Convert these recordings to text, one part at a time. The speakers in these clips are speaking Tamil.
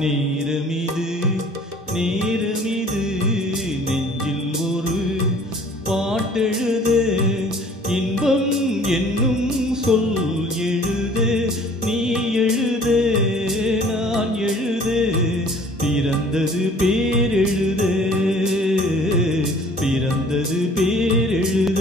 நேரமிது நேரமிது நெஞ்சில் ஒரு பாட்டெழுத இன்பம் என்னும் சொல் எழுத நீ எழுத நான் எழுத பிறந்தது பேரெழுத பிறந்தது பேரெழுத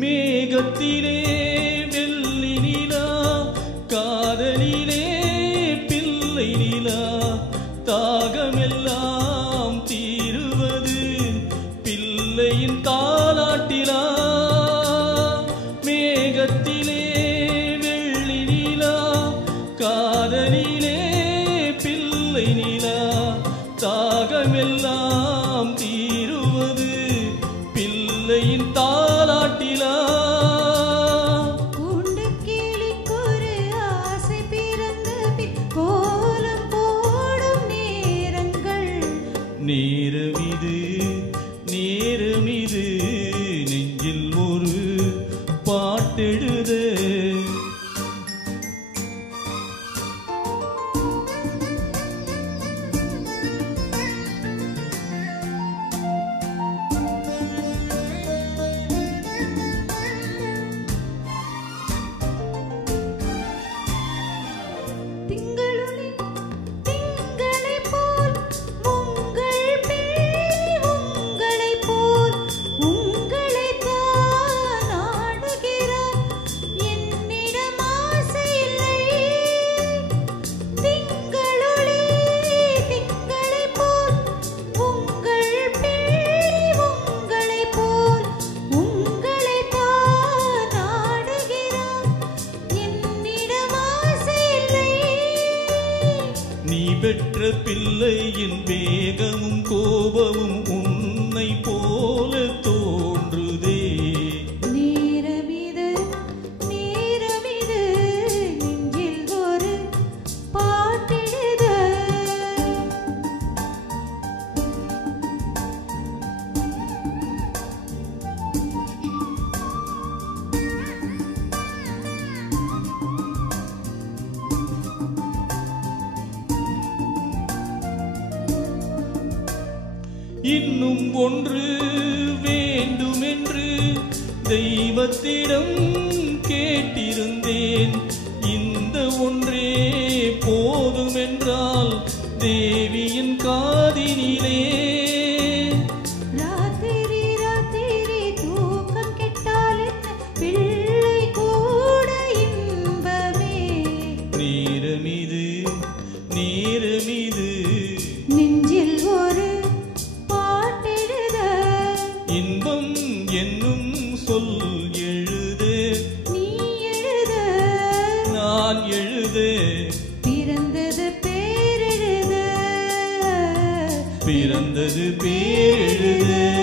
மேகத்திலே வெள்ளி நிலா காதலிலே பிள்ளை நிலா தாகமெல்லாம் தீருவது பிள்ளையின் தாலாட்டிலா மேகத்திலே வெள்ளி நிலா காதலிலே பிள்ளை நிலா தாகமெல்லாம் தீருவது பிள்ளையின் தாலாட்டிலா நேரமிது நேரமிது நெஞ்சில் ஒரு பாட்டெழுத பெற்ற பிள்ளையின் வேகமும் கோபமும் உன்னை போல தோன்றுதே நேரமிது நேரமிது நெஞ்சில் ஒரு பாட்டெழுத இன்னும் ஒன்று வேண்டுமென்று தெய்வத்திடம் கேட்டிருந்தேன் இந்த ஒன்றே போதுமென்றால் தேவியின் காதினிலே ராத்திரி ராத்திரி தூக்கம் கெட்டால் பிள்ளை கூட இன்பமே நேரமிது நேரமிது நெஞ்சில் ஒரு இன்பம் என்னும் சொல் எழுத நீ எழுத நான் எழுத பிறந்தது பேரெழுத பிறந்தது பேரெழுத